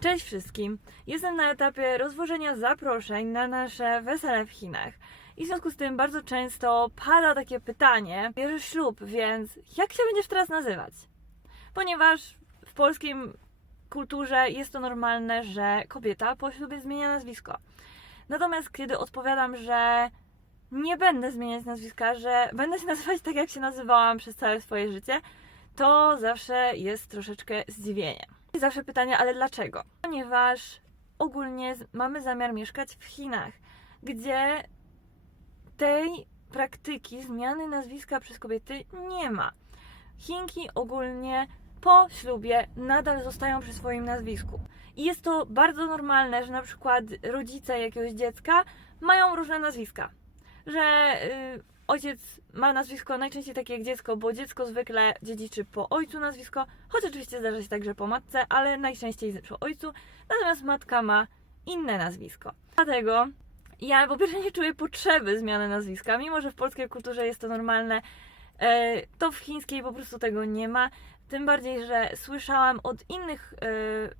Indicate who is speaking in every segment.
Speaker 1: Cześć wszystkim! Jestem na etapie rozwożenia zaproszeń na nasze wesele w Chinach. I w związku z tym bardzo często pada takie pytanie: bierzesz ślub, więc jak się będziesz teraz nazywać? Ponieważ w polskim kulturze jest to normalne, że kobieta po ślubie zmienia nazwisko. Natomiast kiedy odpowiadam, że nie będę zmieniać nazwiska, że będę się nazywać tak, jak się nazywałam przez całe swoje życie, to zawsze jest troszeczkę zdziwienie. Zawsze pytanie, ale dlaczego? Ponieważ ogólnie mamy zamiar mieszkać w Chinach, gdzie tej praktyki zmiany nazwiska przez kobiety nie ma. Chinki ogólnie po ślubie nadal zostają przy swoim nazwisku. I jest to bardzo normalne, że na przykład rodzice jakiegoś dziecka mają różne nazwiska. Że y, ojciec ma nazwisko najczęściej takie jak dziecko, bo dziecko zwykle dziedziczy po ojcu nazwisko, choć oczywiście zdarza się także po matce, ale najczęściej po ojcu, natomiast matka ma inne nazwisko. Dlatego ja po pierwsze nie czuję potrzeby zmiany nazwiska, mimo że w polskiej kulturze jest to normalne, e, to w chińskiej po prostu tego nie ma. Tym bardziej, że słyszałam od innych e,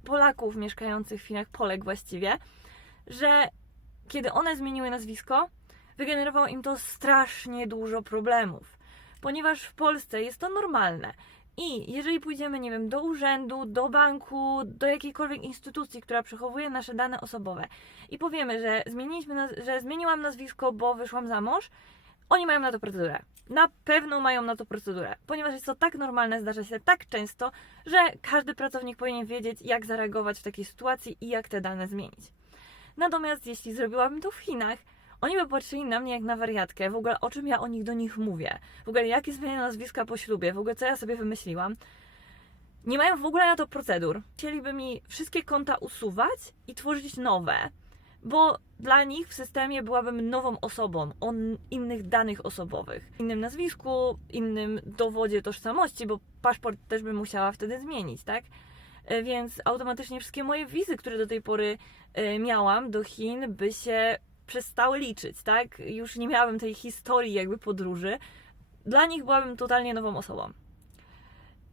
Speaker 1: Polaków mieszkających w Chinach, Polek właściwie, że kiedy one zmieniły nazwisko, wygenerowało im to strasznie dużo problemów. Ponieważ w Polsce jest to normalne. I jeżeli pójdziemy, nie wiem, do urzędu, do banku, do jakiejkolwiek instytucji, która przechowuje nasze dane osobowe i powiemy, że, zmieniliśmy że zmieniłam nazwisko, bo wyszłam za mąż, oni mają na to procedurę. Na pewno mają na to procedurę, ponieważ jest to tak normalne, zdarza się tak często, że każdy pracownik powinien wiedzieć, jak zareagować w takiej sytuacji i jak te dane zmienić. Natomiast jeśli zrobiłabym to w Chinach, oni by patrzyli na mnie jak na wariatkę, w ogóle o czym ja o nich do nich mówię, w ogóle jakie zmienię nazwiska po ślubie, w ogóle co ja sobie wymyśliłam. Nie mają w ogóle na to procedur. Chcieliby mi wszystkie konta usuwać i tworzyć nowe, bo dla nich w systemie byłabym nową osobą o innych danych osobowych, innym nazwisku, innym dowodzie tożsamości, bo paszport też bym musiała wtedy zmienić, tak? E, Więc automatycznie wszystkie moje wizy, które do tej pory e, miałam do Chin, by się przestały liczyć, tak? Już nie miałabym tej historii jakby podróży. Dla nich byłabym totalnie nową osobą.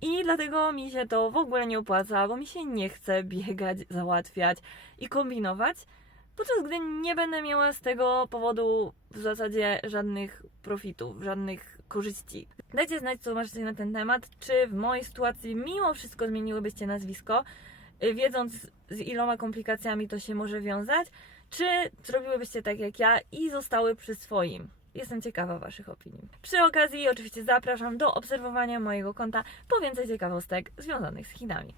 Speaker 1: I dlatego mi się to w ogóle nie opłaca, bo mi się nie chce biegać, załatwiać i kombinować, podczas gdy nie będę miała z tego powodu w zasadzie żadnych profitów, żadnych korzyści. Dajcie znać, co macie na ten temat. Czy w mojej sytuacji mimo wszystko zmieniłybyście nazwisko, y, wiedząc z iloma komplikacjami to się może wiązać, czy zrobiłybyście tak jak ja i zostały przy swoim? Jestem ciekawa Waszych opinii. Przy okazji oczywiście zapraszam do obserwowania mojego konta po więcej ciekawostek związanych z Chinami.